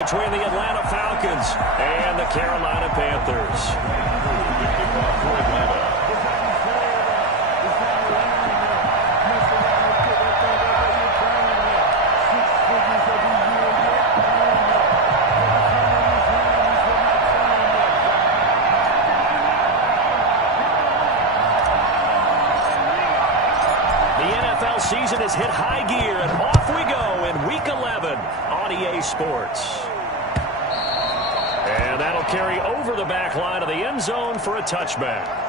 Between the Atlanta Falcons and the Carolina Panthers. Season has hit high gear, and off we go in Week 11 on EA Sports. And that'll carry over the back line of the end zone for a touchback.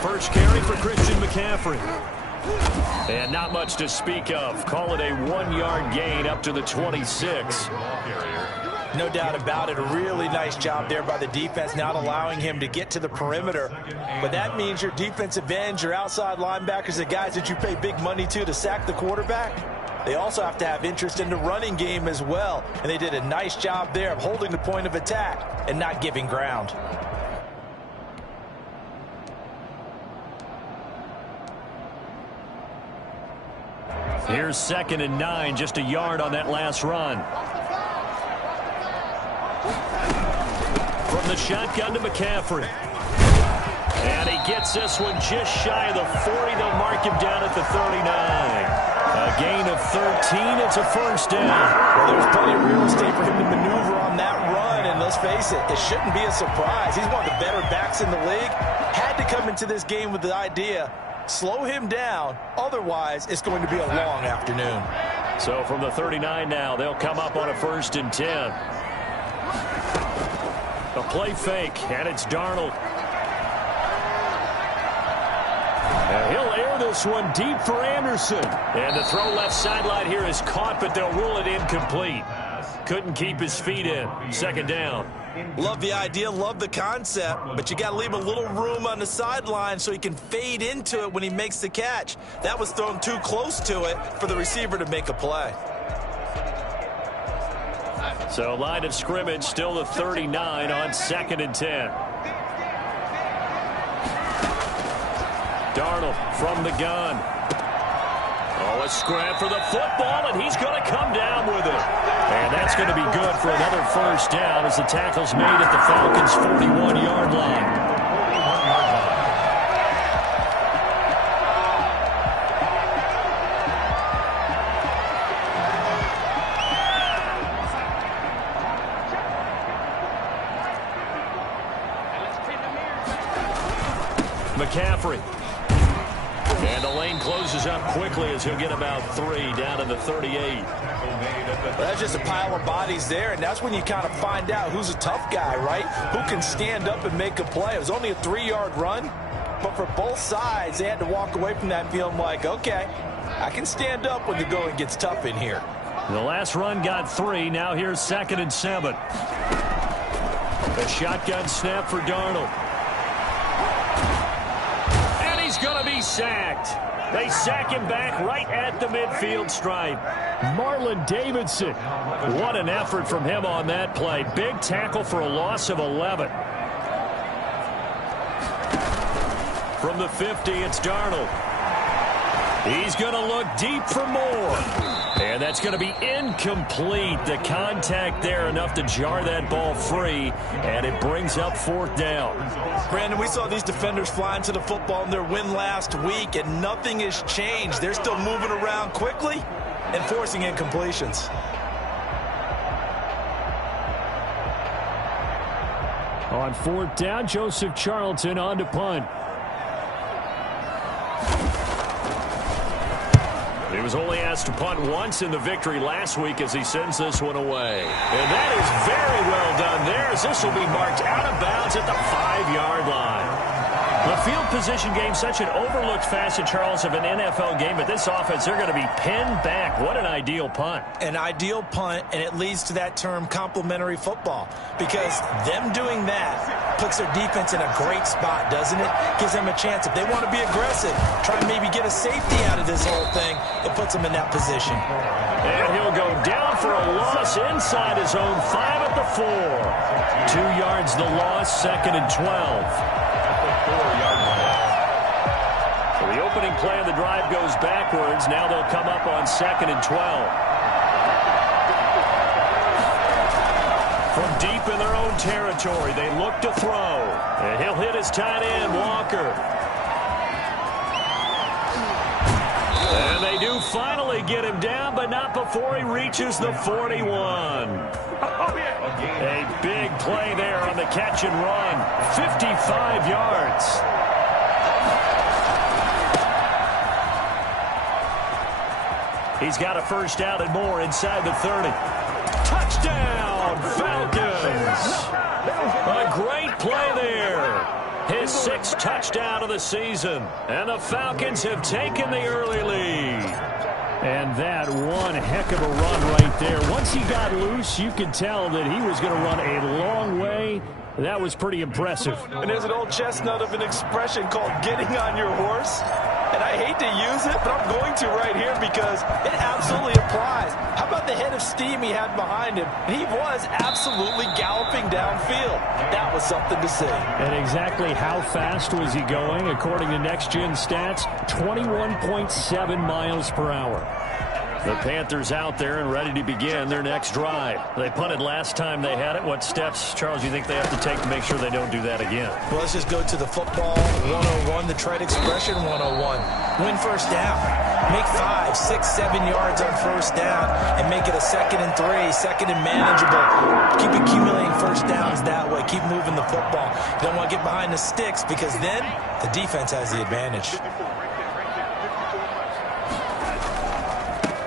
First carry for Christian McCaffrey. And not much to speak of. Call it a 1-yard gain up to the 26. No doubt about it. A really nice job there by the defense, not allowing him to get to the perimeter. But that means your defensive ends, your outside linebackers, the guys that you pay big money to sack the quarterback, they also have to have interest in the running game as well. And they did a nice job there of holding the point of attack and not giving ground. Here's 2nd and 9, just a yard on that last run. From the shotgun to McCaffrey. And he gets this one just shy of the 40. They'll mark him down at the 39. A gain of 13. It's a first down. Well, there's plenty of real estate for him to maneuver on that run. And let's face it, it shouldn't be a surprise. He's one of the better backs in the league. Had to come into this game with the idea, slow him down, otherwise it's going to be a long afternoon. So from the 39 now, they'll come up on a 1st and 10. A play fake, and it's Darnold. And he'll air this one deep for Anderson. And the throw left sideline here is caught, but they'll rule it incomplete. Couldn't keep his feet in. 2nd down. Love the idea, love the concept, but you got to leave a little room on the sideline so he can fade into it when he makes the catch. That was thrown too close to it for the receiver to make a play. So line of scrimmage still the 39 on 2nd and 10. Darnold from the gun. Oh, a scrap for the football, and he's going to come down with it. And that's going to be good for another first down as the tackle's made at the Falcons' 41-yard line. McCaffrey. And the lane closes up quickly as he'll get about 3 down to the 38. Well, that's just a pile of bodies there, and that's when you kind of find out who's a tough guy, right? Who can stand up and make a play. It was only a 3-yard run, but for both sides, they had to walk away from that feeling like, okay, I can stand up when the going gets tough in here. The last run got 3. Now here's 2nd and 7. A shotgun snap for Darnold. Going to be sacked. They sack him back right at the midfield stripe. Marlon Davidson. What an effort from him on that play. Big tackle for a loss of 11. From the 50, it's Darnold. He's going to look deep for more. And that's going to be incomplete. The contact there enough to jar that ball free, and it brings up 4th down. Brandon, we saw these defenders flying to the football in their win last week, and nothing has changed. They're still moving around quickly and forcing incompletions. On 4th down, Joseph Charlton on to punt. He was only asked to punt once in the victory last week as he sends this one away. And that is very well done there as this will be marked out of bounds at the 5-yard line. The field position game, such an overlooked facet, Charles, of an NFL game, but this offense, they're going to be pinned back. What an ideal punt. An ideal punt, and it leads to that term complementary football, because them doing that puts their defense in a great spot, doesn't it? Gives them a chance. If they want to be aggressive, try and maybe get a safety out of this whole thing, it puts them in that position. And he'll go down for a loss inside his own 5 at the 4. 2 yards the loss, 2nd and 12. So the opening play of the drive goes backwards. Now they'll come up on 2nd and 12. From deep in their own territory, they look to throw. And he'll hit his tight end, Walker. And they do finally get him down, but not before he reaches the 41. A big play there on the catch and run. 55 yards. He's got a first down and more inside the 30. Touchdown, Falcons. A great play there. His 6th touchdown of the season. And the Falcons have taken the early lead. And that one heck of a run right there. Once he got loose, you could tell that he was going to run a long way. That was pretty impressive. And there's an old chestnut of an expression called getting on your horse. And I hate to use it, but I'm going to right here because it absolutely applies. How about the head of steam he had behind him? He was absolutely galloping downfield. That was something to see. And exactly how fast was he going? According to Next Gen Stats, 21.7 miles per hour. The Panthers out there and ready to begin their next drive. They punted last time they had it. What steps, Charles, you think they have to take to make sure they don't do that again? Well, let's just go to the football 101, the trade expression 101. Win first down. Make 5, 6, 7 yards on first down and make it a 2nd and 3, 2nd and manageable. Keep accumulating first downs that way. Keep moving the football. You don't want to get behind the sticks because then the defense has the advantage.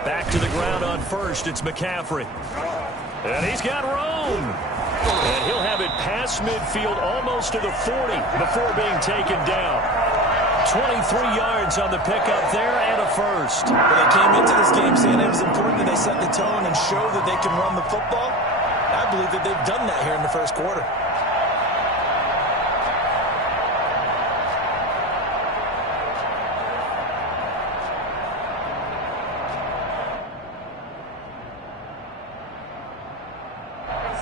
Back to the ground on first. It's McCaffrey. And he's got room. And he'll have it past midfield almost to the 40 before being taken down. 23 yards on the pickup there and a first. Well, they came into this game saying it was important that they set the tone and show that they can run the football. I believe that they've done that here in the first quarter.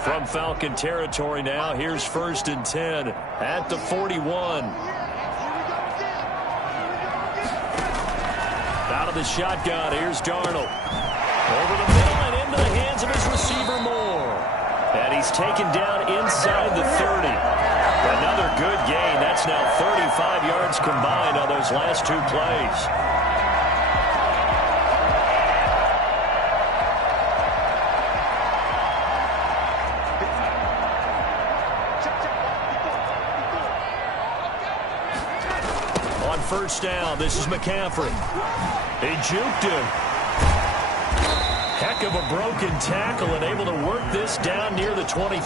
From Falcon territory now, here's 1st and 10 at the 41. Out of the shotgun, here's Darnold. Over the middle and into the hands of his receiver Moore. And he's taken down inside the 30. Another good gain. That's now 35 yards combined on those last 2 plays. First down, this is McCaffrey. He juked him. Heck of a broken tackle and able to work this down near the 23.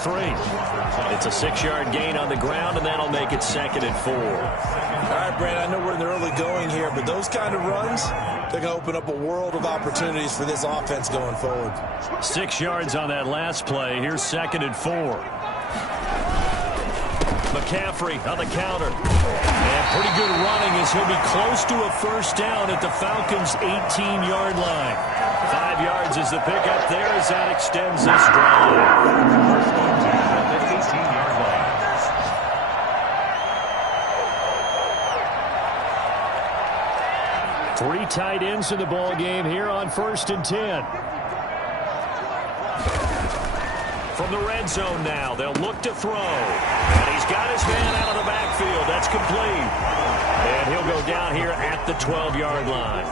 It's a 6-yard gain on the ground, and that'll make it 2nd and 4. All right, Brandon, I know we're in the early going here, but those kind of runs, they're going to open up a world of opportunities for this offense going forward. 6 yards on that last play. Here's 2nd and 4. McCaffrey on the counter. And pretty good running as he'll be close to a first down at the Falcons' 18-yard line. 5 yards is the pickup there as that extends this drive. 3 tight ends in the ball game here on 1st and 10. From the red zone now, they'll look to throw. And he's got his man out of the backfield. That's complete. And he'll go down here at the 12-yard line.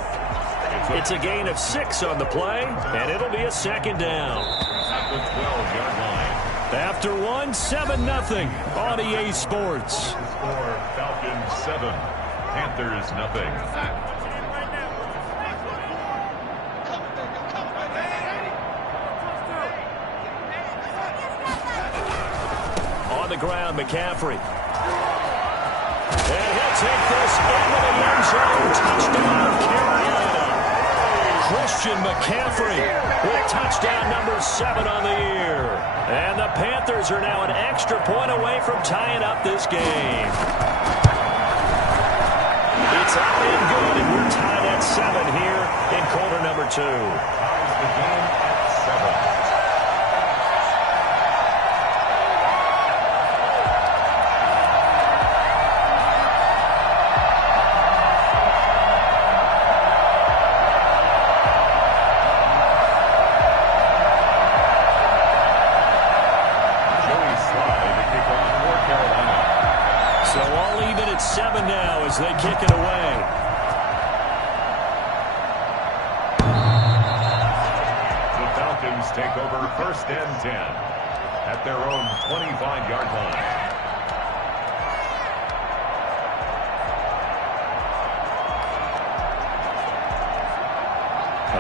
It's a gain of 6 on the play, and it'll be a 2nd down. At the 12-yard line. After 1, 7-0 on EA Sports. Score Falcons 7, Panthers nothing. On the ground, McCaffrey. And he'll take this into the end zone. Touchdown, Carolina. Christian McCaffrey with touchdown number 7 on the year. And the Panthers are now an extra point away from tying up this game. It's out and good, and we're tied at 7 here in quarter number 2. The game at 7. As they kick it away. The Falcons take over 1st and 10 at their own 25-yard line.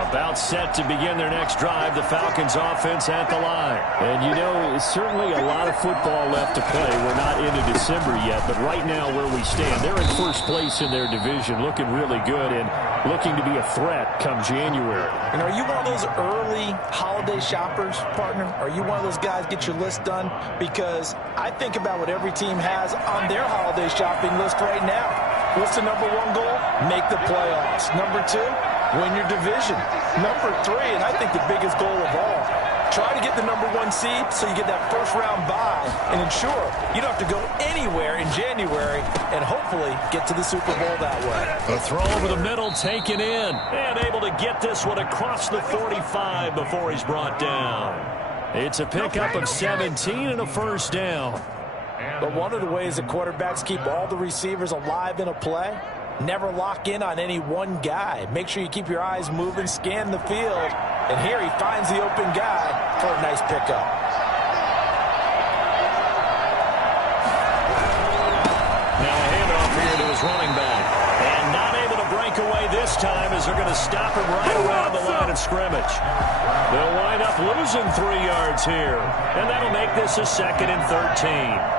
About set to begin their next drive, the Falcons offense at the line. And you know, certainly a lot of football left to play. We're not into December yet, but right now where we stand, they're in first place in their division, looking really good and looking to be a threat come January. And are you one of those early holiday shoppers, partner? Are you one of those guys get your list done? Because I think about what every team has on their holiday shopping list right now. What's the number 1 goal? Make the playoffs. Number 2? Win your division. Number 3, and I think the biggest goal of all, try to get the number 1 seed so you get that first-round bye and ensure you don't have to go anywhere in January and hopefully get to the Super Bowl that way. A throw over the middle taken in and able to get this one across the 45 before he's brought down. It's a pickup of 17 and a first down. But one of the ways that quarterbacks keep all the receivers alive in a play, never lock in on any one guy. Make sure you keep your eyes moving, scan the field. And here he finds the open guy for a nice pickup. Now a handoff here to his running back. And not able to break away this time as they're going to stop him right around the line of scrimmage. They'll wind up losing 3 yards here. And that'll make this a 2nd and 13.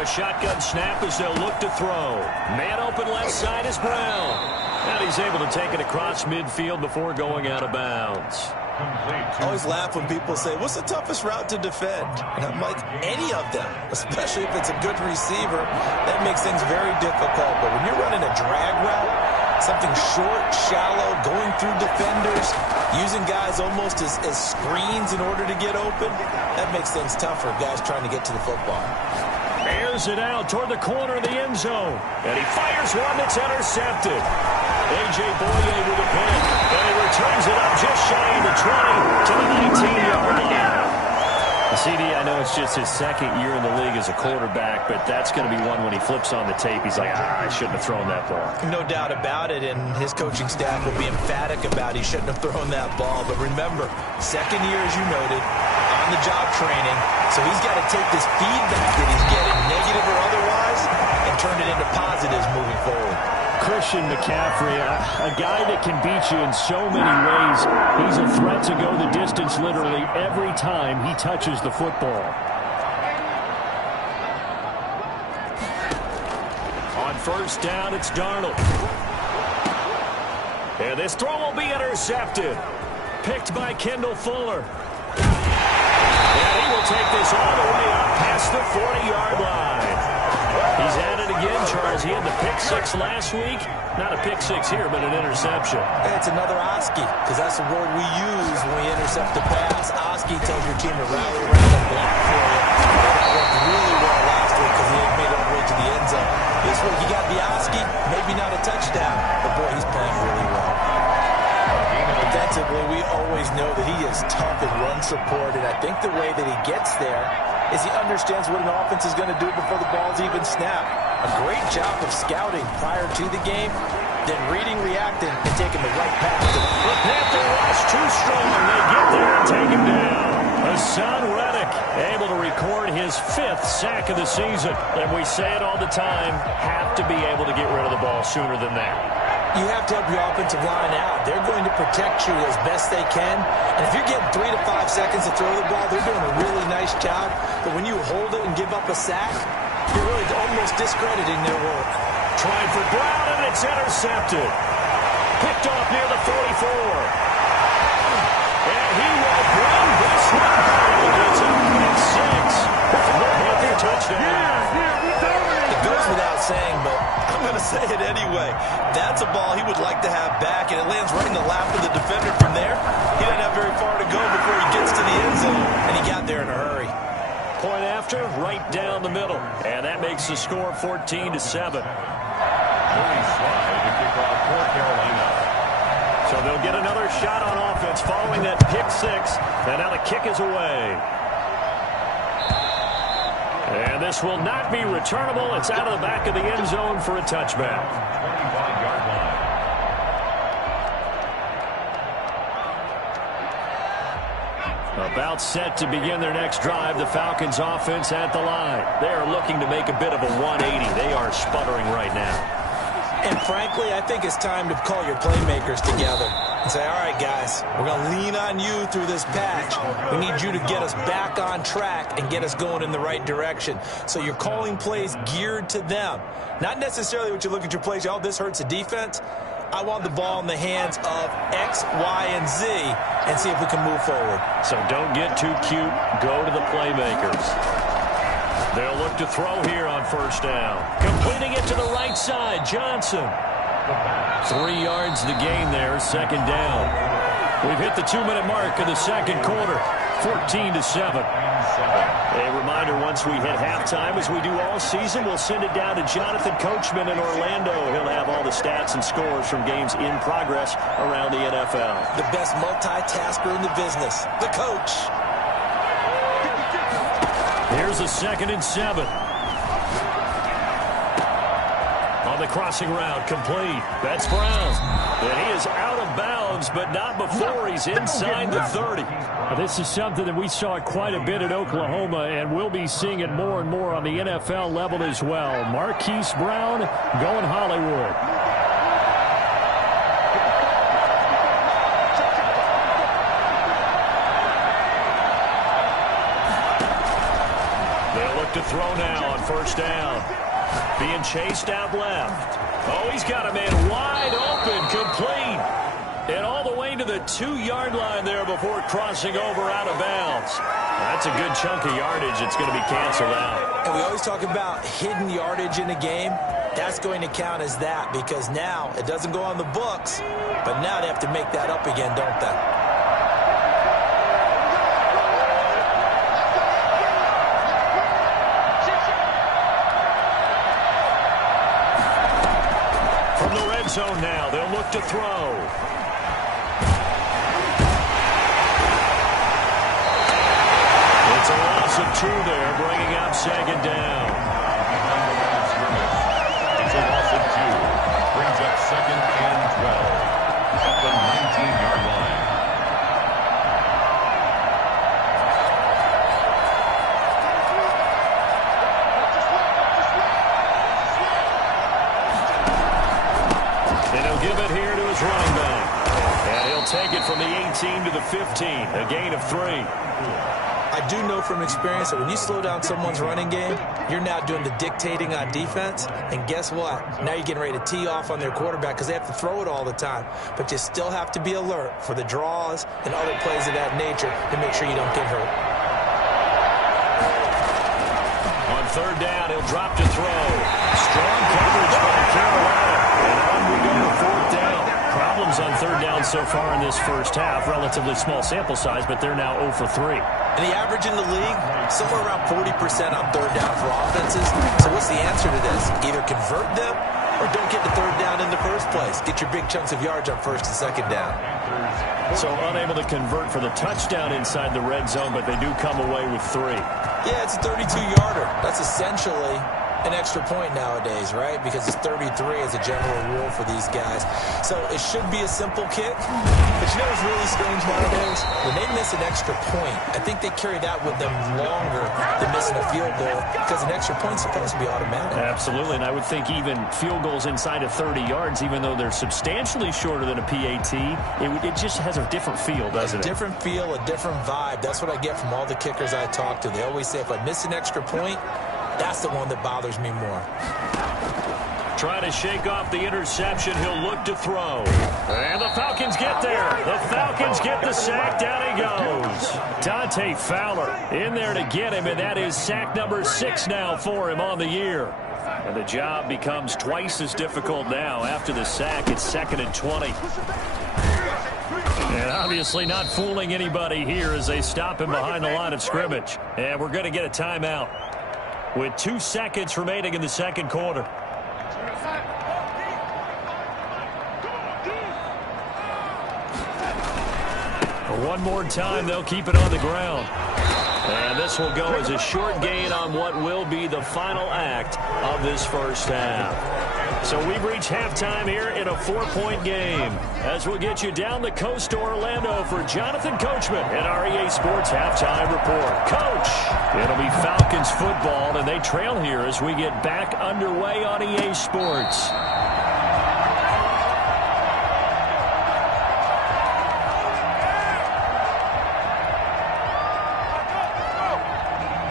A shotgun snap as they'll look to throw. Man open left side is Brown. And he's able to take it across midfield before going out of bounds. I always laugh when people say, what's the toughest route to defend? And I'm like, any of them, especially if it's a good receiver. That makes things very difficult. But when you're running a drag route, something short, shallow, going through defenders, using guys almost as screens in order to get open, that makes things tougher, guys trying to get to the football. Airs it out toward the corner of the end zone. And he fires one that's intercepted. A.J. Boye with a pick. And he returns it up just shy of the 20 to the 19-yard line. CD, I know it's just his 2nd year in the league as a quarterback, but that's going to be one when he flips on the tape. He's like, I shouldn't have thrown that ball. No doubt about it, and his coaching staff will be emphatic about he shouldn't have thrown that ball. But remember, 2nd year, as you noted, on-the-job training, so he's got to take this feedback that he's getting, negative or otherwise, and turn it into positives moving forward. Christian McCaffrey, a guy that can beat you in so many ways. He's a threat to go the distance literally every time he touches the football. On first down, it's Darnold. And this throw will be intercepted. Picked by Kendall Fuller. And he will take this all the way up past the 40-yard line. He's at it again, Charles. He had the pick 6 last week. Not a pick 6 here, but an interception. Hey, it's another Oski, because that's the word we use when we intercept the pass. Oski tells your team to rally around and block for you. That worked really well last week because he had made it all the way to the end zone. This week he got the Oski, maybe not a touchdown, but boy, he's playing really well. Defensively, we always know that he is tough in run support, and I think the way that he gets there is he understands what an offense is going to do before the ball's even snapped. A great job of scouting prior to the game, then reading, reacting, and taking the right path. The Panther rush too strong. They get there and take him down. Hassan Reddick able to record his 5th sack of the season. And we say it all the time, have to be able to get rid of the ball sooner than that. You have to help your offensive line out. They're going to protect you as best they can. And if you're getting 3 to 5 seconds to throw the ball, they're doing a really nice job. But when you hold it and give up a sack, you're really almost discrediting their work. Trying for Brown, and it's intercepted. Picked off near the 44. And he will bring this one home. It's a big 6. Another touchdown. It goes without saying, but I'm going to say it anyway. That's a ball he would like to have back, and it lands right in the lap of the defender from there. He doesn't have very far to go before he gets to the end zone, and he got there in a hurry. Point after, right down the middle. And that makes the score 14-7. Early slide to kick off for Carolina. So they'll get another shot on offense following that pick 6. And now the kick is away. And this will not be returnable. It's out of the back of the end zone for a touchback. 25-yard line. About set to begin their next drive, the Falcons offense at the line. They are looking to make a bit of a 180. They are sputtering right now. And frankly, I think it's time to call your playmakers together and say, all right, guys, we're going to lean on you through this patch. We need you to get us back on track and get us going in the right direction. So you're calling plays geared to them. Not necessarily what you look at your plays, oh, this hurts the defense. I want the ball in the hands of X, Y, and Z and see if we can move forward. So don't get too cute. Go to the playmakers. They'll look to throw here on first down. Completing it to the right side, Johnson. 3 yards to gain there, second down. We've hit the 2-minute mark in the second quarter, 14-7. A reminder, once we hit halftime, as we do all season, we'll send it down to Jonathan Coachman in Orlando. He'll have all the stats and scores from games in progress around the NFL. The best multitasker in the business, the coach. Here's a 2nd and 7. On the crossing route, complete. That's Brown. And he is out of bounds, but not before he's inside the 30. This is something that we saw quite a bit at Oklahoma, and we'll be seeing it more and more on the NFL level as well. Marquise Brown going Hollywood. To throw now on first down. Being chased out left. Oh, he's got a man wide open, complete. And all the way to the 2-yard line there before crossing over out of bounds. That's a good chunk of yardage. It's going to be canceled out. And we always talk about hidden yardage in a game. That's going to count as that because now it doesn't go on the books, but now they have to make that up again, don't they? Zone now. They'll look to throw. It's a loss of 2 there, bringing up second down. It's a loss of 2. Brings up 2nd and 12 at the 19-yard line. Give it here to his running back. And he'll take it from the 18 to the 15. A gain of 3. I do know from experience that when you slow down someone's running game, you're now doing the dictating on defense. And guess what? Now you're getting ready to tee off on their quarterback because they have to throw it all the time. But you still have to be alert for the draws and other plays of that nature to make sure you don't get hurt. On third down, he'll drop to throw. Strong coverage by Carolina. And on we go to fourth down. Problems on third down so far in this first half. Relatively small sample size, but they're now 0 for 3. And the average in the league, somewhere around 40% on third down for offenses. So what's the answer to this? Either convert them or don't get the third down in the first place. Get your big chunks of yards on first and second down. So unable to convert for the touchdown inside the red zone, but they do come away with 3. Yeah, it's a 32-yarder. That's essentially an extra point nowadays, right? Because it's 33 as a general rule for these guys. So it should be a simple kick. But you know what's really strange nowadays? When they miss an extra point, I think they carry that with them longer than missing a field goal because an extra point's supposed to be automatic. Absolutely, and I would think even field goals inside of 30 yards, even though they're substantially shorter than a PAT, it just has a different feel, doesn't it? A different feel, a different vibe. That's what I get from all the kickers I talk to. They always say if I miss an extra point, that's the one that bothers me more. Trying to shake off the interception. He'll look to throw. And the Falcons get there. The Falcons get the sack. Down he goes. Dante Fowler in there to get him, and that is sack number 6 now for him on the year. And the job becomes twice as difficult now. After the sack, it's 2nd and 20. And obviously not fooling anybody here as they stop him behind the line of scrimmage. And we're going to get a timeout with 2 seconds remaining in the second quarter. One more time, they'll keep it on the ground. And this will go as a short gain on what will be the final act of this first half. So we've reached halftime here in a 4-point game. As we'll get you down the coast to Orlando for Jonathan Coachman at our EA Sports Halftime Report. Coach, it'll be Falcons football, and they trail here as we get back underway on EA Sports.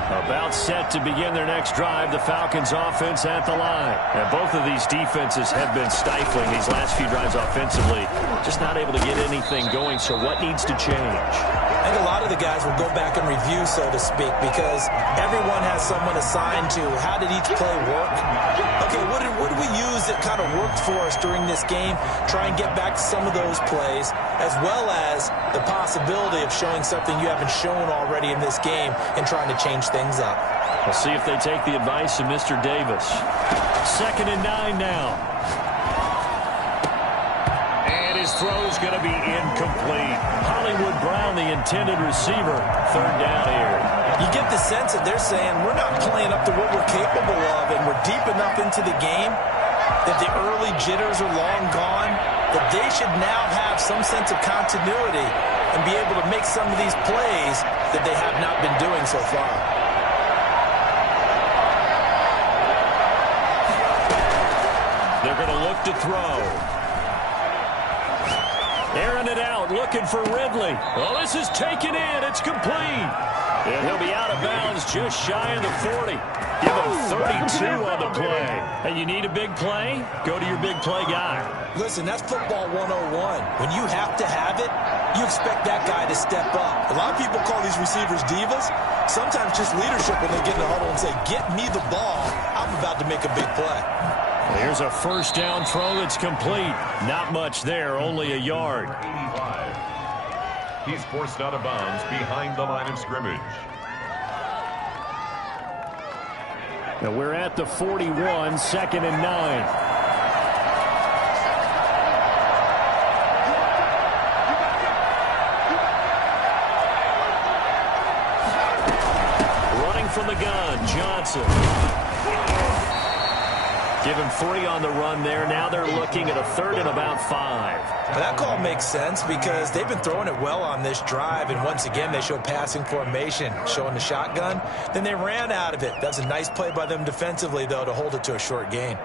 About set to begin their next drive. The Falcons offense at the line. And both of these defenses have been stifling these last few drives offensively. Just not able to get anything going. So what needs to change? I think a lot of the guys will go back and review, so to speak, because everyone has someone assigned to how did each play work. Okay, what did we use that kind of worked for us during this game? Try and get back to some of those plays, as well as the possibility of showing something you haven't shown already in this game and trying to change things up. We'll see if they take the advice of Mr. Davis. 2nd and 9 now. And his throw's going to be incomplete. Hollywood Brown, the intended receiver. 3rd down here. You get the sense that they're saying we're not playing up to what we're capable of, and we're deep enough into the game that the early jitters are long gone, that they should now have some sense of continuity and be able to make some of these plays that they have not been doing so far. They're going to look to throw. Airing it out, looking for Ridley. Well, this is taken in. It's complete. And he'll be out of bounds just shy of the 40. Give him 32 on the play. And you need a big play? Go to your big play guy. Listen, that's football 101. When you have to have it, you expect that guy to step up. A lot of people call these receivers divas. Sometimes just leadership when they get in the huddle and say, get me the ball. I'm about to make a big play. Here's a first down throw that's complete. Not much there, only a yard. 85. He's forced out of bounds behind the line of scrimmage. Now we're at the 41, 2nd and 9. From the gun, Johnson. Give him 3 on the run there. Now they're looking at a 3rd and about 5. Well, that call makes sense because they've been throwing it well on this drive, and once again they show passing formation, showing the shotgun. Then they ran out of it. That's a nice play by them defensively, though, to hold it to a short gain.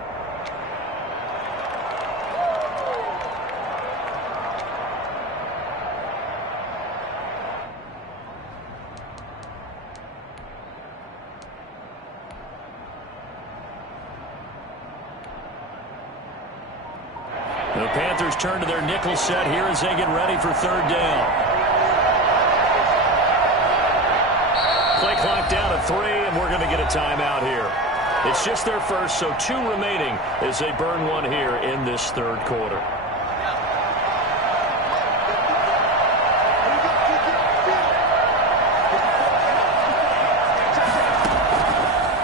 The Panthers turn to their nickel set here as they get ready for 3rd down. Play clock down to 3, and we're going to get a timeout here. It's just their first, so 2 remaining as they burn one here in this 3rd quarter.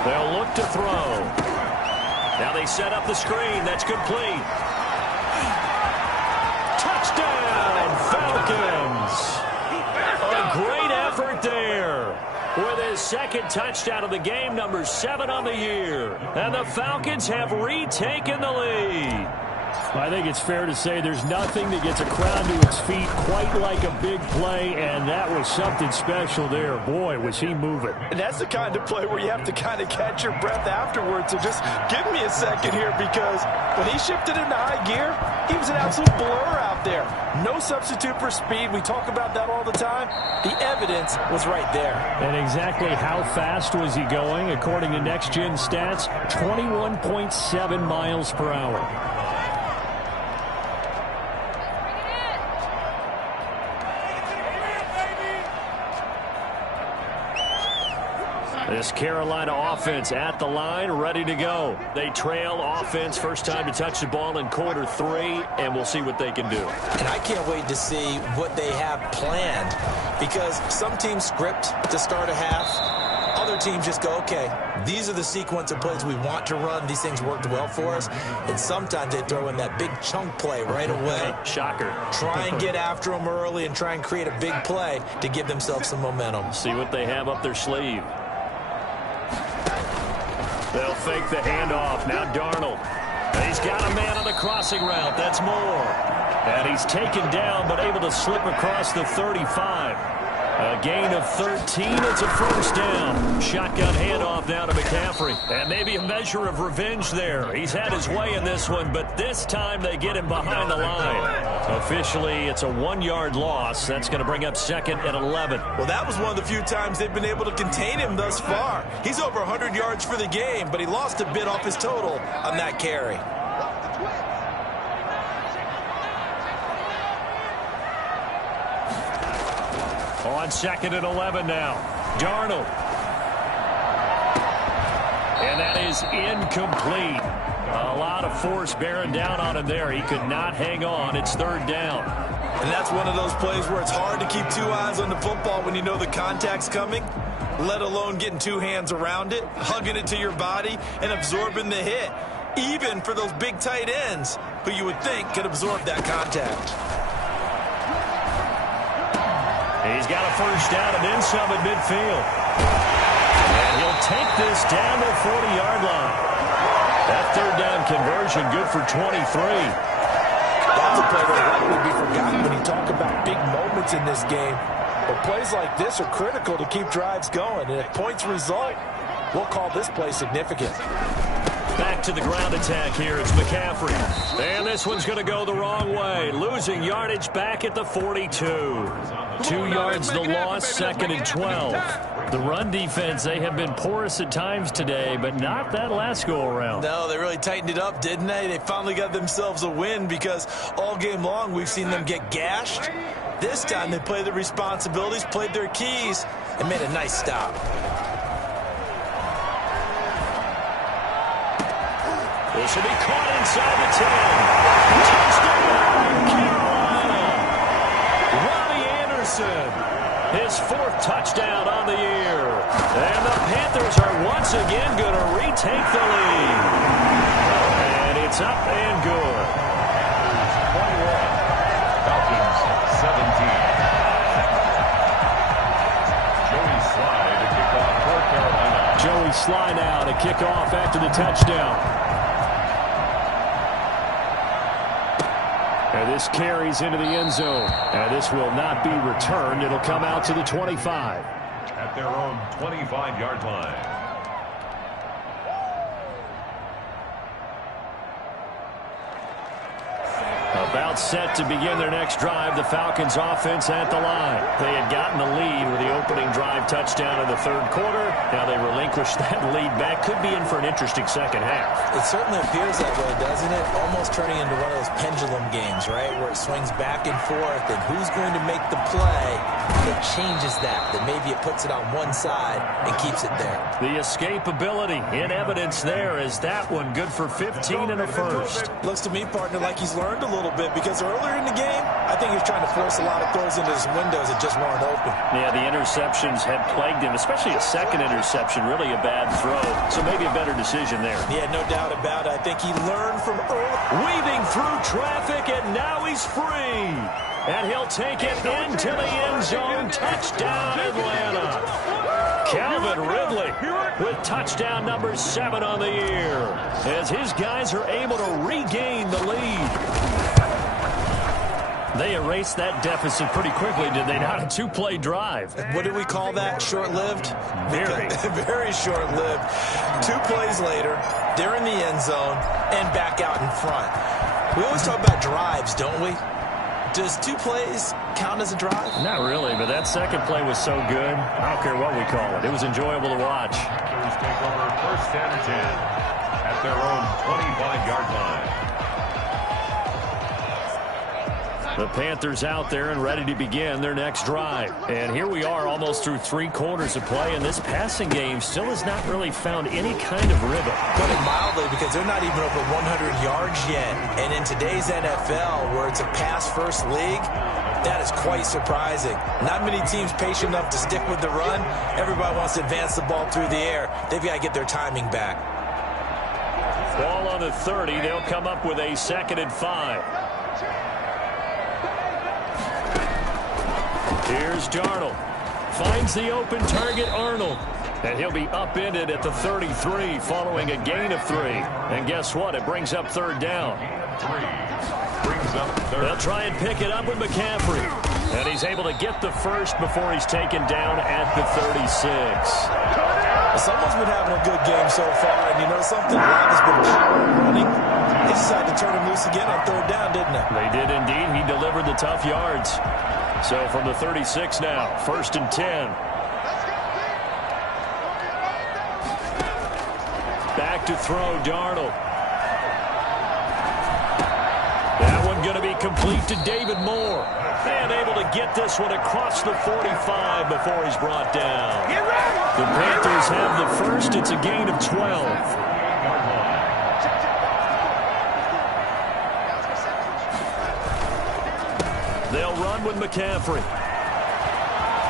They'll look to throw. Now they set up the screen. That's complete. Touchdown, Falcons! A great effort there. with his second touchdown of the game, number 7 on the year. And the Falcons have retaken the lead. I think it's fair to say there's nothing that gets a crowd to its feet quite like a big play, and that was something special there. Boy, was he moving. And that's the kind of play where you have to kind of catch your breath afterwards. So just give me a second here, because when he shifted into high gear, he was an absolute blur out there. No substitute for speed. We talk about that all the time. The evidence was right there. And exactly how fast was he going? According to Next Gen Stats, 21.7 miles per hour. This Carolina offense at the line, ready to go. They trail offense, first time to touch the ball in quarter 3, and we'll see what they can do. And I can't wait to see what they have planned, because some teams script to start a half. Other teams just go, okay, these are the sequence of plays we want to run. These things worked well for us. And sometimes they throw in that big chunk play right away. Shocker. Try and get after them early and try and create a big play to give themselves some momentum. See what they have up their sleeve. They'll fake the handoff. Now Darnold. He's got a man on the crossing route. That's Moore. And he's taken down, but able to slip across the 35. A gain of 13. It's a first down. Shotgun handoff now to McCaffrey. And maybe a measure of revenge there. He's had his way in this one, but this time they get him behind the line. Officially, it's a 1-yard loss. That's going to bring up second and 11. Well, that was one of the few times they've been able to contain him thus far. He's over 100 yards for the game, but he lost a bit off his total on that carry. On second and 11 now. Darnold. And that is incomplete. A lot of force bearing down on him there. He could not hang on. It's third down. And that's one of those plays where it's hard to keep 2 eyes on the football when you know the contact's coming, let alone getting 2 hands around it, hugging it to your body, and absorbing the hit, even for those big tight ends who you would think could absorb that contact. He's got a first down and then some at midfield. And he'll take this down to the 40-yard line. That third down conversion good for 23. That's a play that likely be forgotten when you talk about big moments in this game. But plays like this are critical to keep drives going. And if points result, we'll call this play significant. Back to the ground attack here. It's McCaffrey. And this one's going to go the wrong way. Losing yardage back at the 42. 2 yards the loss, second and 12. The run defense, they have been porous at times today, but not that last go-around. No, they really tightened it up, didn't they? They finally got themselves a win, because all game long we've seen them get gashed. This time they played their responsibilities, played their keys, and made a nice stop. This will be caught inside the 10. Touchdown, Carolina. Robbie Anderson, his 4th touchdown on the year. And the Panthers are once again going to retake the lead. And it's up and good. 21, Falcons 17. Joey Sly to kick off for Carolina. Joey Sly now to kick off after the touchdown. And this carries into the end zone. And this will not be returned. It'll come out to the 25. At their own 25-yard line. About set to begin their next drive. The Falcons offense at the line. They had gotten the lead with the opening drive touchdown in the 3rd quarter. Now they relinquish that lead back. Could be in for an interesting second half. It certainly appears that way, doesn't it? Almost turning into one of those pendulum games, right? Where it swings back and forth, and who's going to make the play that changes that? That maybe it puts it on one side and keeps it there. The escapability in evidence there is that one good for 15 and a first. Looks to me, partner, like he's learned a little bit, because earlier in the game, I think he was trying to force a lot of throws into his windows that just weren't open. Yeah, the interceptions had plagued him, especially a second interception, really a bad throw. So maybe a better decision there. Yeah, no doubt about it. I think he learned from early. Weaving through traffic, and now he's free. And he'll take it into the end zone. Touchdown, Atlanta. Calvin Ridley with touchdown number 7 on the year as his guys are able to regain the lead. They erased that deficit pretty quickly, did they not? A 2-play drive. What did we call that? Short-lived? Very. Very short-lived. 2 plays later, they're in the end zone and back out in front. We always talk about drives, don't we? Does 2 plays count as a drive? Not really, but that second play was so good. I don't care what we call it. It was enjoyable to watch. Panthers take over 1st and 10 at their own 25-yard line. The Panthers out there and ready to begin their next drive. And here we are almost through 3 quarters of play, and this passing game still has not really found any kind of rhythm. Put it mildly, because they're not even over 100 yards yet. And in today's NFL, where it's a pass-first league, that is quite surprising. Not many teams patient enough to stick with the run. Everybody wants to advance the ball through the air. They've got to get their timing back. Ball on the 30. They'll come up with a 2nd and 5. Here's Darnold. Finds the open target, Arnold. And he'll be upended at the 33 following a gain of 3. And guess what? It brings up 3rd down. Brings up 3rd. They'll try and pick it up with McCaffrey. And he's able to get the first before he's taken down at the 36. Someone's been having a good game so far, and you know something? Love has been power running. They decided to turn him loose again on 3rd down, didn't they? They did indeed. He delivered the tough yards. So from the 36 now, 1st and 10. Back to throw, Darnold. That one going to be complete to David Moore. And able to get this one across the 45 before he's brought down. The Panthers have the first. It's a gain of 12. They'll run with McCaffrey.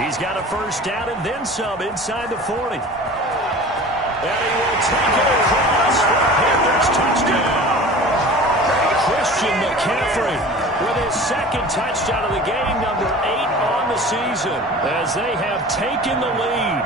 He's got a 1st down and then some inside the 40. And he will take it across for Panthers touchdown. Christian McCaffrey with his 2nd touchdown of the game, number 8 on the season, as they have taken the lead.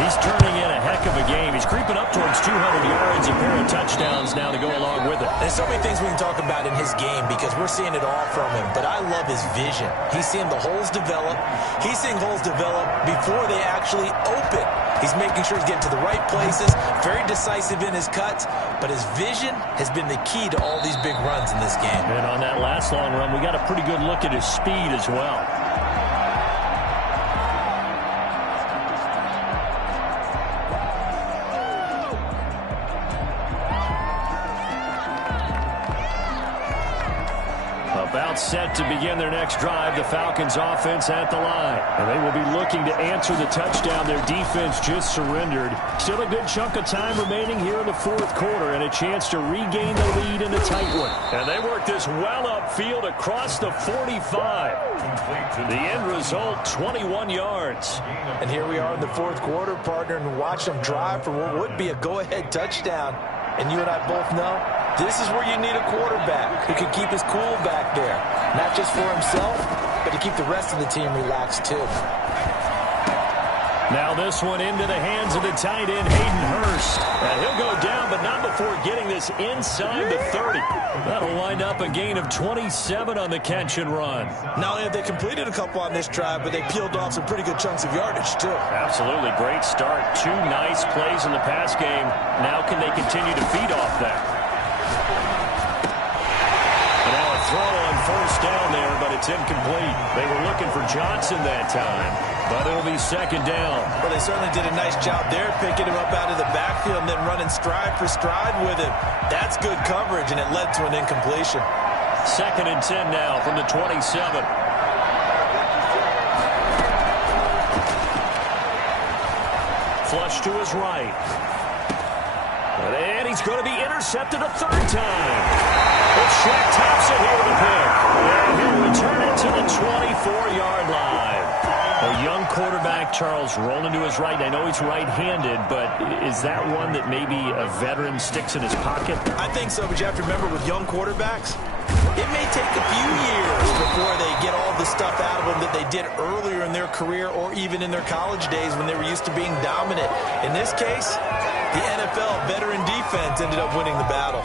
He's turning in a heck of a game. He's creeping up towards 200 yards, a pair of touchdowns now to go along with it. There's so many things we can talk about in his game because we're seeing it all from him. But I love his vision. He's seeing the holes develop. He's seeing holes develop before they actually open. He's making sure he's getting to the right places, very decisive in his cuts. But his vision has been the key to all these big runs in this game. And on that last long run, we got a pretty good look at his speed as well. About set to begin their next drive, the Falcons offense at the line. And they will be looking to answer the touchdown their defense just surrendered. Still a good chunk of time remaining here in the 4th quarter and a chance to regain the lead in a tight one. And they work this well upfield across the 45. The end result, 21 yards. And here we are in the 4th quarter, partner, and watch them drive for what would be a go-ahead touchdown. And you and I both know this is where you need a quarterback who can keep his cool back there. Not just for himself, but to keep the rest of the team relaxed too. Now this one into the hands of the tight end, Hayden Hurst. And he'll go down, but not before getting this inside the 30. That'll wind up a gain of 27 on the catch and run. Not only have they completed a couple on this drive, but they peeled off some pretty good chunks of yardage too. Absolutely. Great start. 2 nice plays in the pass game. Now can they continue to feed off that? And now a throw on 1st down there, but it's incomplete. They were looking for Johnson that time, but it'll be 2nd down. Well, they certainly did a nice job there, picking him up out of the backfield and then running stride for stride with him. That's good coverage, and it led to an incompletion. 2nd and 10 now from the 27. Flush to his right. And he's going to be intercepted a 3rd time. But Shaq tops it here with a pick. And he'll return it to the 24-yard line. A young quarterback, Charles, rolling to his right. I know he's right-handed, but is that one that maybe a veteran sticks in his pocket? I think so, but you have to remember with young quarterbacks, It may take a few years before they get all the stuff out of them that they did earlier in their career or even in their college days when they were used to being dominant. In this case, the NFL veteran defense ended up winning the battle.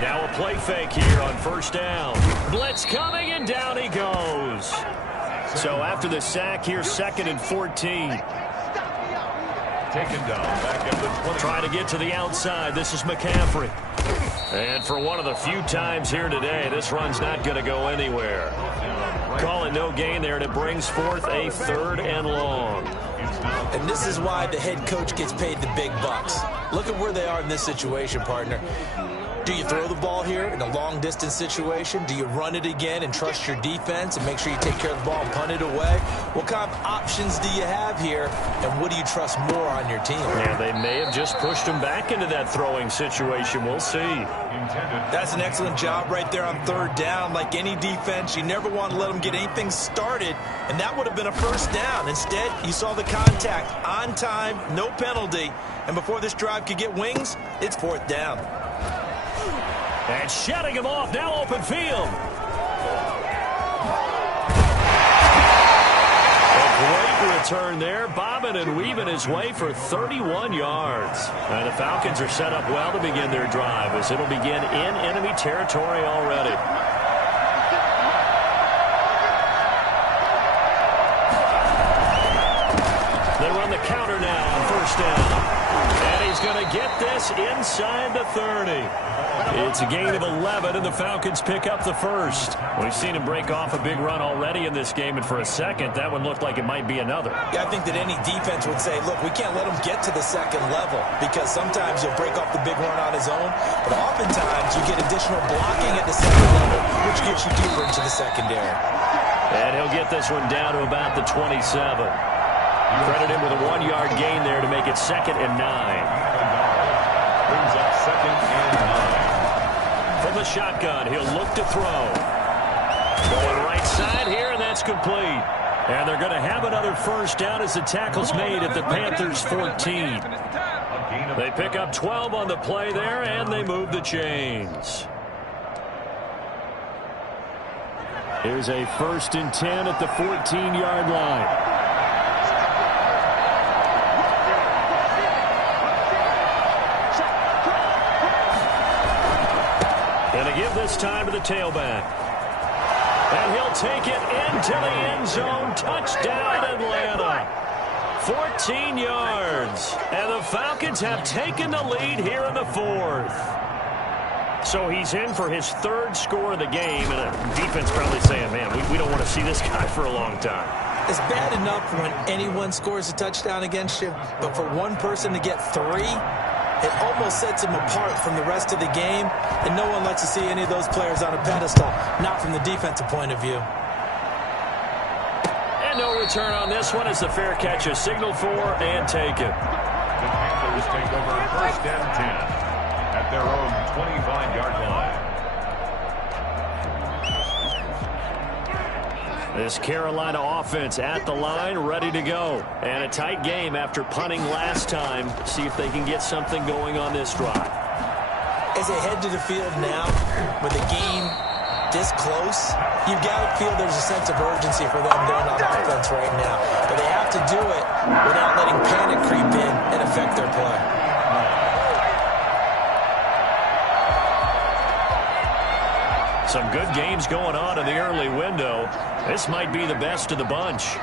Now a play fake here on first down. Blitz coming, and down he goes. So after the sack here, 2nd and 14. Taken down back at the 20. Trying to get to the outside. This is McCaffrey. And for one of the few times here today, this run's not going to go anywhere. Call it no gain there, and it brings forth a 3rd and long. And this is why the head coach gets paid the big bucks. Look at where they are in this situation, partner. Do you throw the ball here in a long-distance situation? Do you run it again and trust your defense and make sure you take care of the ball and punt it away? What kind of options do you have here, and what do you trust more on your team? Yeah, they may have just pushed him back into that throwing situation. We'll see. That's an excellent job right there on 3rd down. Like any defense, you never want to let them get anything started, and that would have been a 1st down. Instead, you saw the contact on time, no penalty, and before this drive could get wings, it's 4th down. And shutting him off, now open field. A great return there, bobbing and weaving his way for 31 yards. And the Falcons are set up well to begin their drive, as it'll begin in enemy territory already. They run the counter now on 1st down. And he's going to get this inside the 30. It's a gain of 11, and the Falcons pick up the 1st. We've seen him break off a big run already in this game, and for a second, that one looked like it might be another. Yeah, I think that any defense would say, look, we can't let him get to the 2nd level, because sometimes he'll break off the big run on his own, but oftentimes you get additional blocking at the 2nd level, which gets you deeper into the secondary. And he'll get this one down to about the 27. Credit him with a 1-yard gain there to make it 2nd and 9. Brings up 2nd and 9. From the shotgun, he'll look to throw. Going right side here, and that's complete. And they're going to have another 1st down as the tackle's made at the Panthers' 14. They pick up 12 on the play there, and they move the chains. Here's a 1st and 10 at the 14-yard line. Give this time to the tailback. And he'll take it into the end zone. Touchdown, Atlanta. 14 yards. And the Falcons have taken the lead here in the 4th. So he's in for his 3rd score of the game. And the defense probably saying, man, we don't want to see this guy for a long time. It's bad enough when anyone scores a touchdown against you, but for one person to get 3, it almost sets him apart from the rest of the game, and no one likes to see any of those players on a pedestal, not from the defensive point of view. And no return on this one as the fair catch is signaled for and taken. The Panthers take over 1st and 10 at their own 25-yard line. This Carolina offense at the line, ready to go. And a tight game after punting last time. See if they can get something going on this drive. As they head to the field now, with the game this close, you've got to feel there's a sense of urgency for them going on offense right now. But they have to do it without letting panic creep in and affect their play. Some good games going on in the early window. This might be the best of the bunch.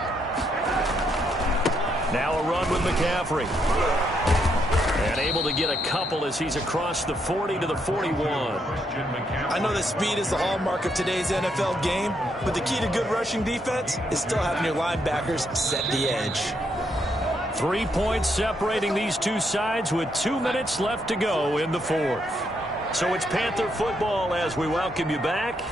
Now a run with McCaffrey. And able to get a couple as he's across the 40 to the 41. I know that speed is the hallmark of today's NFL game, but the key to good rushing defense is still having your linebackers set the edge. 3 points separating these two sides with 2 minutes left to go in the 4th. So it's Panther football as we welcome you back.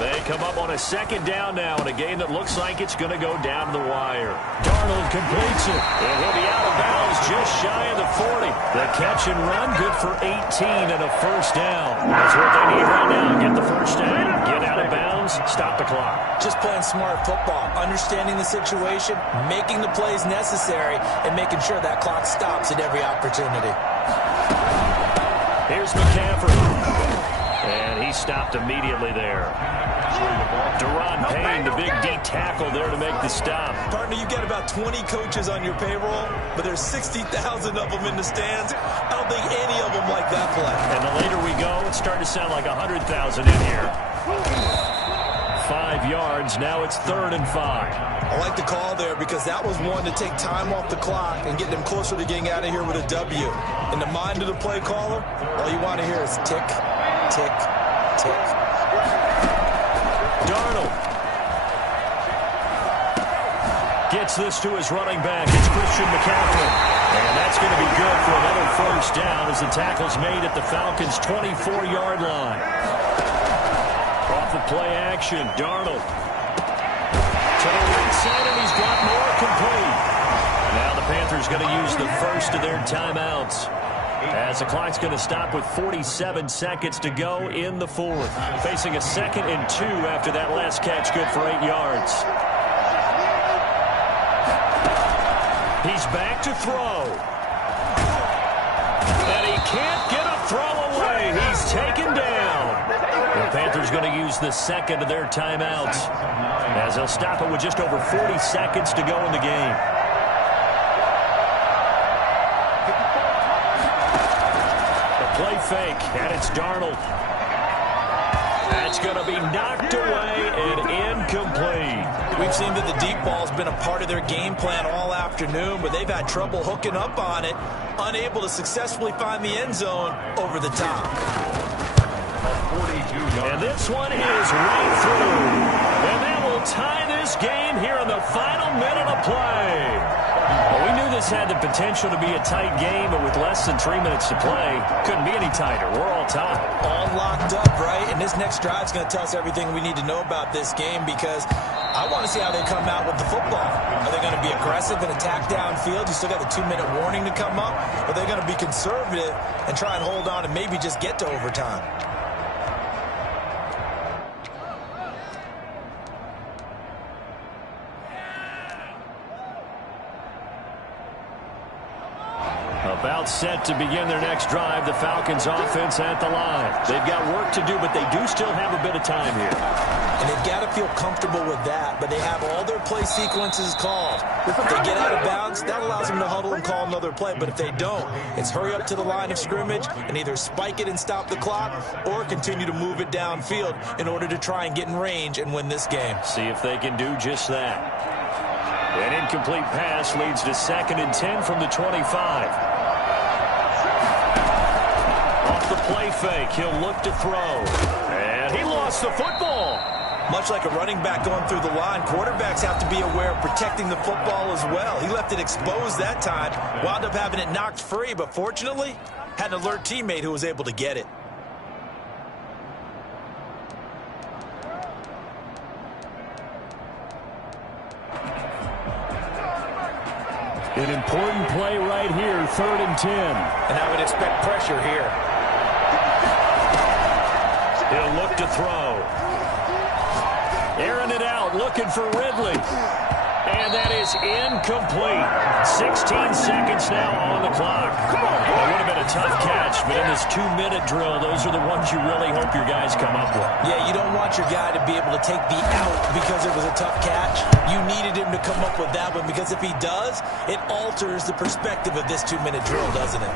They come up on a 2nd down now in a game that looks like it's going to go down to the wire. Darnold completes it, and he'll be out of bounds just shy of the 40. The catch and run, good for 18 and a 1st down. That's what they need right now. Get the 1st down, get out of bounds. downs, stop the clock. Just playing smart football, understanding the situation, making the plays necessary, and making sure that clock stops at every opportunity. Here's McCaffrey. And he stopped immediately there. Deron Payne, the big D tackle there to make the stop. Partner, you got about 20 coaches on your payroll, but there's 60,000 of them in the stands. I don't think any of them like that play. And the later we go, it's starting to sound like 100,000 in here. 5 yards. Now it's 3rd and 5. I like the call there because that was one to take time off the clock and get them closer to getting out of here with a W. In the mind of the play caller, all you want to hear is tick, tick, tick. Darnold gets this to his running back. It's Christian McCaffrey. And that's going to be good for another first down as the tackle's made at the Falcons' 24-yard line. Off of play action, Darnold to the right side, and he's got more complete. Now the Panthers going to use the first of their timeouts, as the clock's going to stop with 47 seconds to go in the 4th. Facing a 2nd and 2 after that last catch, good for 8 yards. He's back to throw. And he can't get a throw away. He's taken down. The Panthers going to use the 2nd of their timeouts, as they'll stop it with just over 40 seconds to go in the game. Play fake, and it's Darnold. That's going to be knocked away and incomplete. We've seen that the deep ball's been a part of their game plan all afternoon, but they've had trouble hooking up on it, unable to successfully find the end zone over the top. And this one is right through. And that will tie this game here in the final minute of play. Well, we knew this had the potential to be a tight game, but with less than 3 minutes to play, couldn't be any tighter. We're all tied. All locked up, right? And this next drive is going to tell us everything we need to know about this game, because I want to see how they come out with the football. Are they going to be aggressive and attack downfield? You still got the 2-minute warning to come up. Or are they going to be conservative and try and hold on and maybe just get to overtime? About set to begin their next drive, the Falcons offense at the line. They've got work to do, but they do still have a bit of time here. And they've got to feel comfortable with that, but they have all their play sequences called. If they get out of bounds, that allows them to huddle and call another play. But if they don't, it's hurry up to the line of scrimmage and either spike it and stop the clock or continue to move it downfield in order to try and get in range and win this game. See if they can do just that. An incomplete pass leads to 2nd and 10 from the 25. Off the play fake, he'll look to throw. And he lost the football. Much like a running back going through the line, quarterbacks have to be aware of protecting the football as well. He left it exposed that time, wound up having it knocked free, but fortunately, had an alert teammate who was able to get it. An important play right here, 3rd and 10. And I would expect pressure here. He'll look to throw. Airing it out, looking for Ridley. And that is incomplete. 16 seconds now on the clock. It would have been a tough catch, but in this 2-minute drill, those are the ones you really hope your guys come up with. Yeah, you don't want your guy to be able to take the out because it was a tough catch. You needed him to come up with that one, because if he does, it alters the perspective of this 2-minute drill, doesn't it?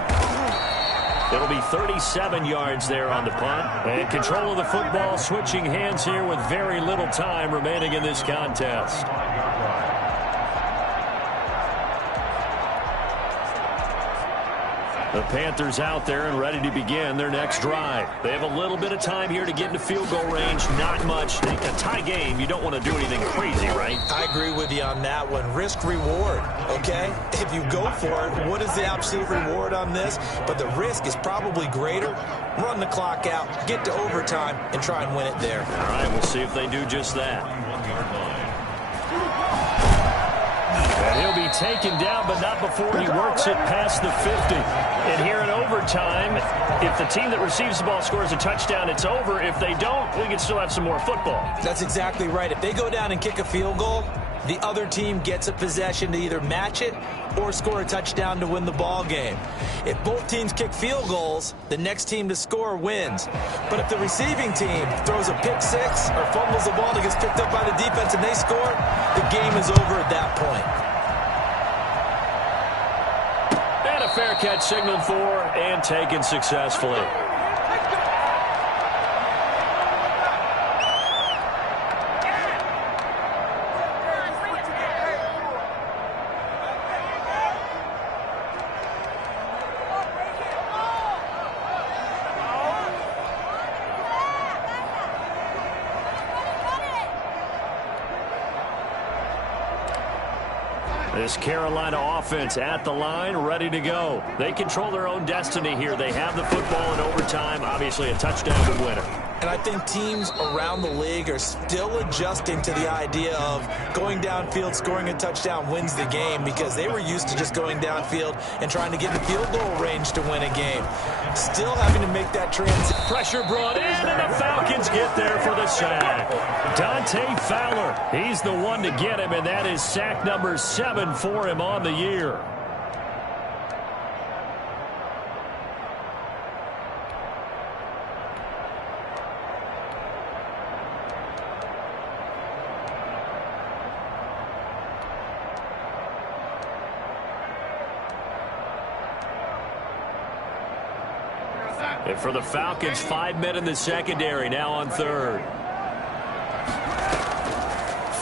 It'll be 37 yards there on the punt. And control of the football switching hands here with very little time remaining in this contest. The Panthers out there and ready to begin their next drive. They have a little bit of time here to get into field goal range. Not much. A tie game, you don't want to do anything crazy, right? I agree with you on that one. Risk reward, okay? If you go for it, what is the absolute reward on this? But the risk is probably greater. Run the clock out, get to overtime, and try and win it there. All right, we'll see if they do just that. And he'll be taken down, but not before he works it past the 50. And here in overtime, if the team that receives the ball scores a touchdown, it's over. If they don't, we can still have some more football. That's exactly right. If they go down and kick a field goal, the other team gets a possession to either match it or score a touchdown to win the ball game. If both teams kick field goals, the next team to score wins. But if the receiving team throws a pick six or fumbles the ball that gets picked up by the defense and they score, the game is over at that point. And a fair catch signaled for and taken successfully. This Carolina offense at the line, ready to go. They control their own destiny here. They have the football in overtime. Obviously, a touchdown would win it. And I think teams around the league are still adjusting to the idea of going downfield, scoring a touchdown wins the game, because they were used to just going downfield and trying to get in field goal range to win a game. Still having to make that transition. Pressure brought in, and the Falcons get there for the sack. Dante Fowler, he's the one to get him, and that is sack number 7 for him on the year. And for the Falcons, 5 men in the secondary, now on third.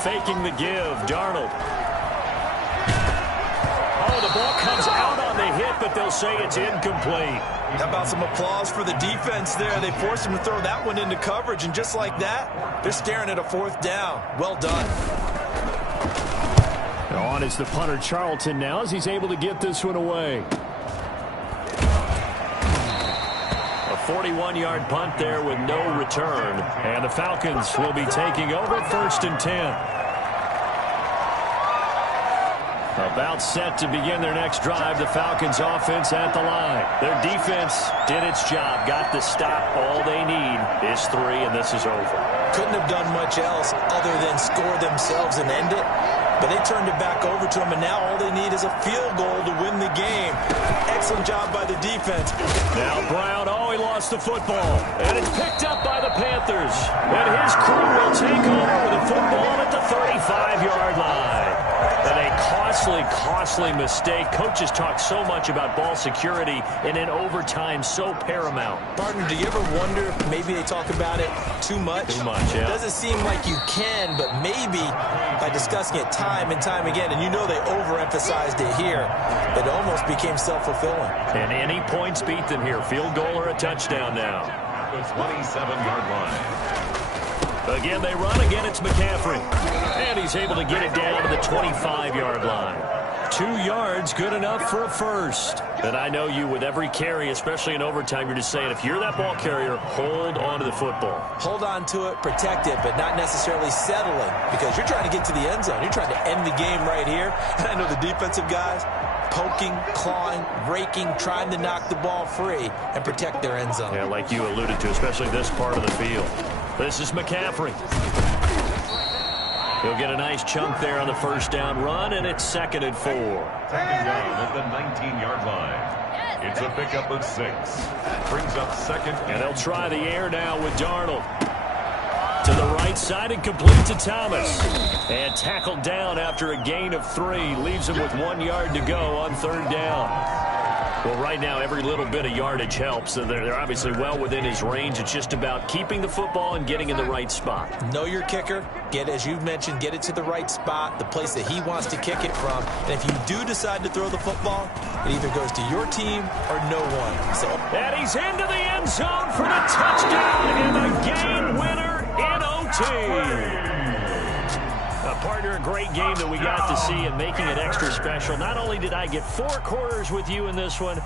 Faking the give, Darnold. Oh, the ball comes out on the hit, but they'll say it's incomplete. How about some applause for the defense there? They forced him to throw that one into coverage, and just like that, they're staring at a 4th down. Well done. On is the punter Charlton now as he's able to get this one away. 41-yard punt there with no return. And the Falcons will be taking over 1st and 10. About set to begin their next drive. The Falcons offense at the line. Their defense did its job. Got the stop. All they need is 3, and this is over. Couldn't have done much else other than score themselves and end it. But they turned it back over to him, and now all they need is a field goal to win the game. Excellent job by the defense. Now Brown, he lost the football. And it's picked up by the Panthers. And his crew will take over with the football at the 35-yard line. And a costly mistake. Coaches talk so much about ball security, and in overtime, so paramount. Partner, do you ever wonder if maybe they talk about it too much? Too much, yeah. It doesn't seem like you can, but maybe by discussing it time and time again, and you know they overemphasized it here, it almost became self-fulfilling. And any points beat them here. Field goal or a touchdown now. The 27-yard line. Again, they run. Again, it's McCaffrey. And he's able to get it down to the 25-yard line. 2 yards, good enough for a first. And I know you, with every carry, especially in overtime, you're just saying, if you're that ball carrier, hold on to the football. Hold on to it, protect it, but not necessarily settling, because you're trying to get to the end zone. You're trying to end the game right here. And I know the defensive guys poking, clawing, raking, trying to knock the ball free and protect their end zone. Yeah, like you alluded to, especially this part of the field. This is McCaffrey. He'll get a nice chunk there on the first down run, and it's 2nd and 4. 2nd down at the 19-yard line. It's a pickup of 6. Brings up 2nd. And they'll try the air now with Darnold. To the right side and complete to Thomas. And tackled down after a gain of 3. Leaves him with 1 yard to go on 3rd down. Well, right now, every little bit of yardage helps. So they're obviously well within his range. It's just about keeping the football and getting in the right spot. Know your kicker. As you mentioned, get it to the right spot, the place that he wants to kick it from. And if you do decide to throw the football, it either goes to your team or no one. So, and he's into the end zone for the touchdown and the game winner in OT. Partner, a great game that we got to see and making it extra special. Not only did I get 4 quarters with you in this one,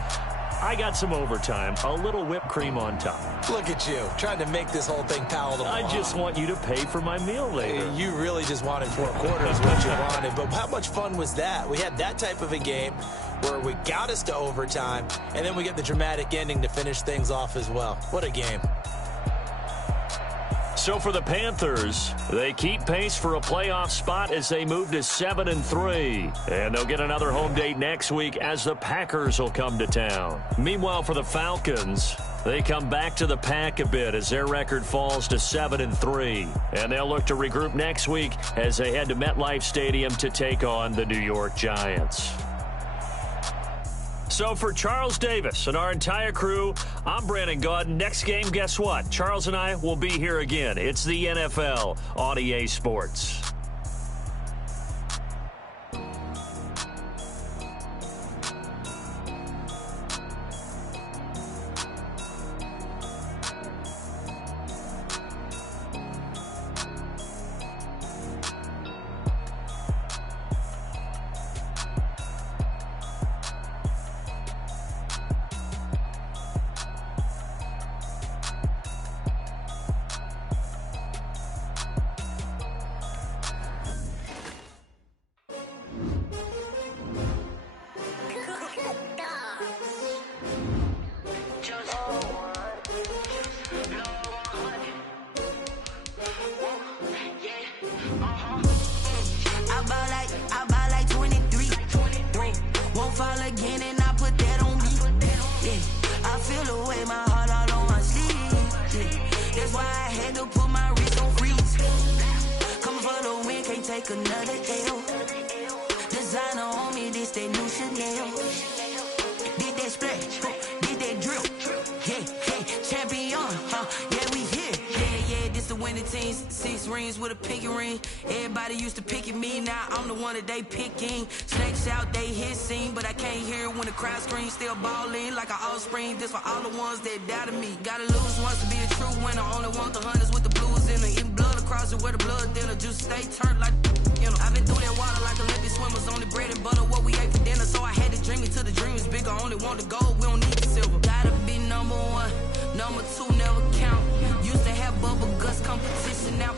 I got some overtime, a little whipped cream on top. Look at you, trying to make this whole thing palatable. I just want you to pay for my meal later. You really just wanted 4 quarters what you wanted. But how much fun was that? We had that type of a game where we got us to overtime, and then we get the dramatic ending to finish things off as well. What a game. So for the Panthers, they keep pace for a playoff spot as they move to 7-3. And they'll get another home date next week as the Packers will come to town. Meanwhile, for the Falcons, they come back to the pack a bit as their record falls to 7-3. And they'll look to regroup next week as they head to MetLife Stadium to take on the New York Giants. So for Charles Davis and our entire crew, I'm Brandon Gaudin. Next game, guess what? Charles and I will be here again. It's the NFL on EA Sports. They picking snakes out, they hissing, but I can't hear when the crowd screams. Still balling like an offspring. This for all the ones that doubted me. Gotta lose once to be a true winner. Only want the hunters with the blues in it. Eating blood across it where the blood dinner. Just stay turned like you know. I've been through that water like Olympic swimmers. Only bread and butter what we ate for dinner. So I had to dream it till the dream is bigger. Only want the gold, we don't need the silver. Gotta be number 1, number 2 never count. Used to have bubble guts competition, now